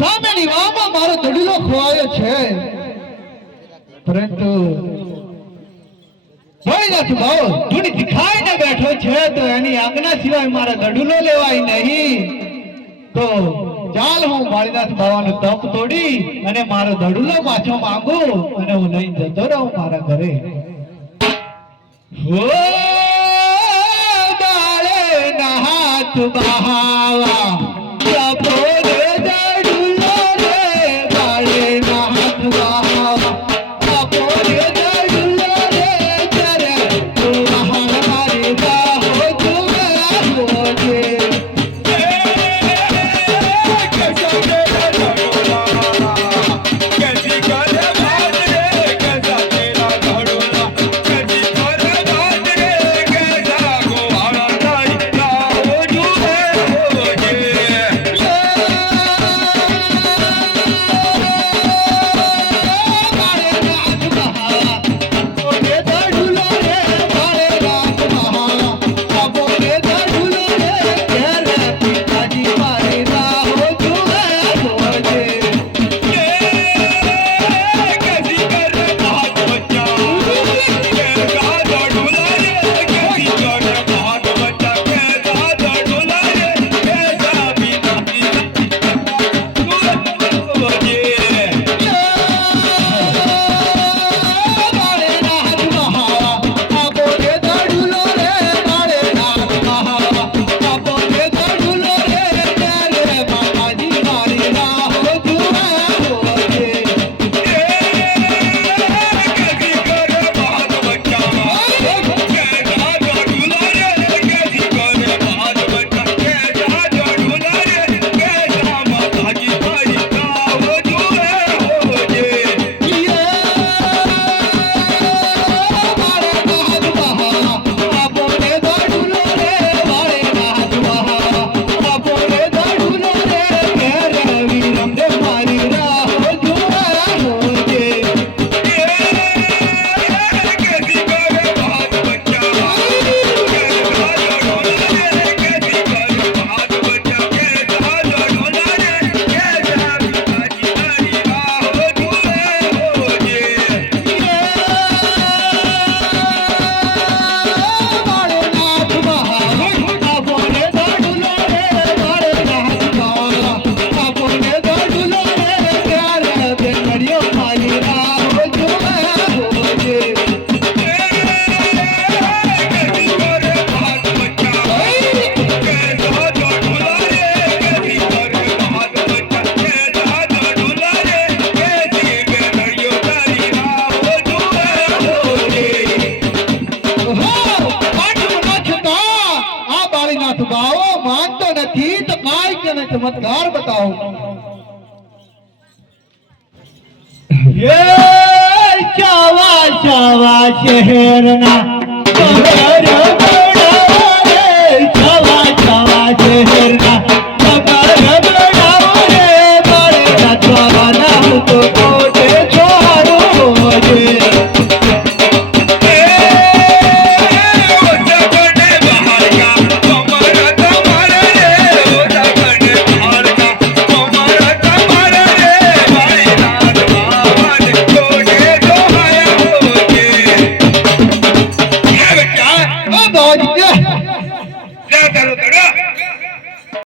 સામેની વામાં મારો દડીલો ખોવાયો છે. પરંતુ ભોળીનાથ બેઠો છે તો એની આજ્ઞા સિવાય મારો દડુલો લેવાય નહીં. તો ચાલ હું ભોળીનાથ બાવાનો તપ તોડી અને મારો દડુલો પાછો માંગુ અને હું લઈ જતો રહું મારા ઘરે. હો દાળે ના બહાવા. આ બાળીનાથ બાવો માનતો નથી તો કાંઈક એને ચમત્કાર બતાવો ચાવા ચાવા શહેરના